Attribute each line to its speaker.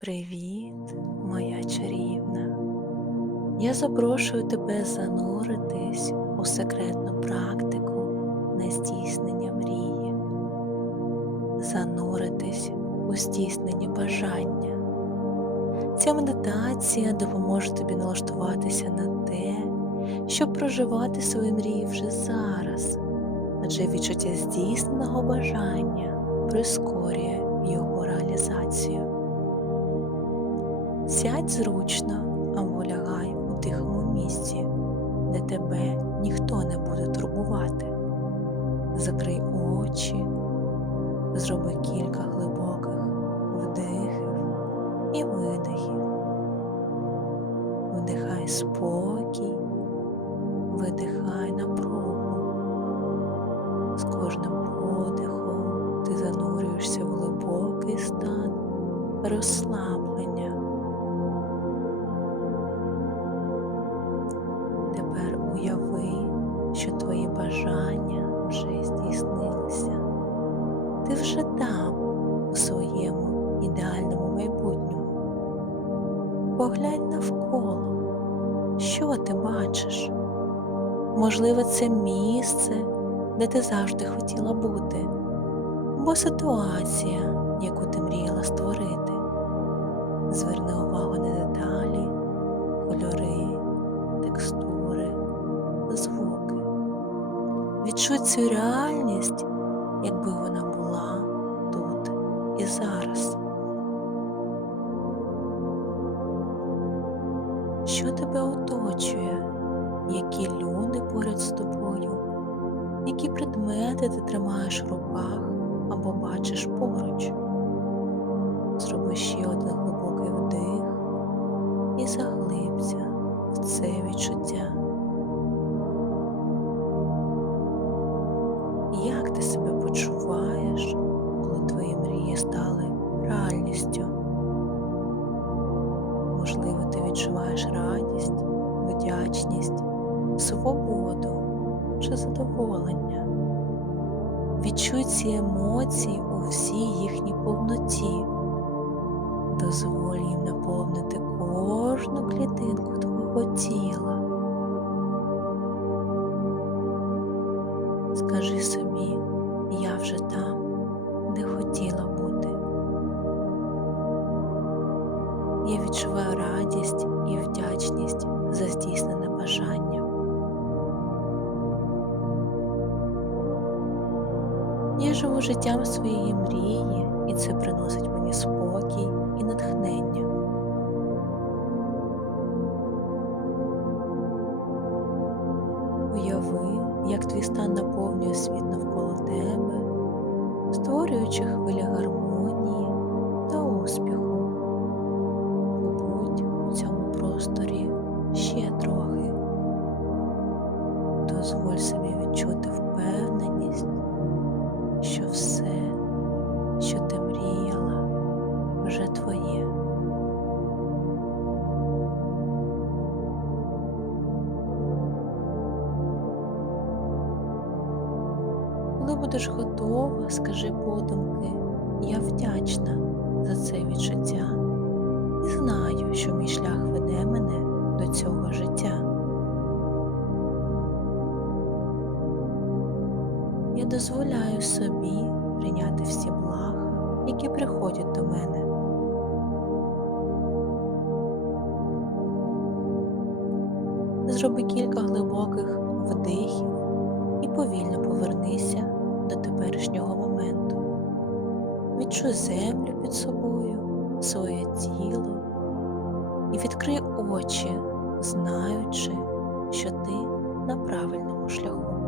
Speaker 1: Привіт, моя чарівна! Я запрошую тебе зануритись у секретну практику на здійснення мрії, зануритись у здійснення бажання. Ця медитація допоможе тобі налаштуватися на те, щоб проживати свої мрії вже зараз, адже відчуття здійсненого бажання прискорює його реалізацію. Сядь зручно або лягай у тихому місці, де тебе ніхто не буде турбувати. Закрий очі, зроби кілька глибоких вдихів і видихів. Вдихай спокій, видихай напругу. З кожним подихом ти занурюєшся в глибокий стан розслаблення. Бажання вже здійснилися. Ти вже там, у своєму ідеальному майбутньому. Поглянь навколо, що ти бачиш? Можливо, це місце, де ти завжди хотіла бути, або ситуація, яку ти мріяла створити. Відчуй цю реальність, якби вона була тут і зараз. Що тебе оточує, які люди поряд з тобою, які предмети ти тримаєш в руках або бачиш поруч. Зроби ще один глибокий вдих і заглибся в це відчуття. Реальністю? Можливо, ти відчуваєш радість, вдячність, свободу чи задоволення. Відчуй ці емоції у всій їхній повноті. Дозволь їм наповнити кожну клітинку твого тіла. Скажи собі, я вже там, де хотіла бути. Я відчуваю радість і вдячність за здійснене бажання. Я живу життям своєї мрії, і це приносить мені спокій і натхнення. Уяви, як твій стан наповнює світ навколо тебе, створюючи хвилі гармонії Дозволь собі відчути впевненість, що все, що ти мріяла, вже твоє. Коли будеш готова, скажи подумки, я вдячна за це відчуття і знаю, що мій шлях дозволяю собі прийняти всі блага, які приходять до мене. Зроби кілька глибоких вдихів і повільно повернися до теперішнього моменту. Відчуй землю під собою, своє тіло і відкрий очі, знаючи, що ти на правильному шляху.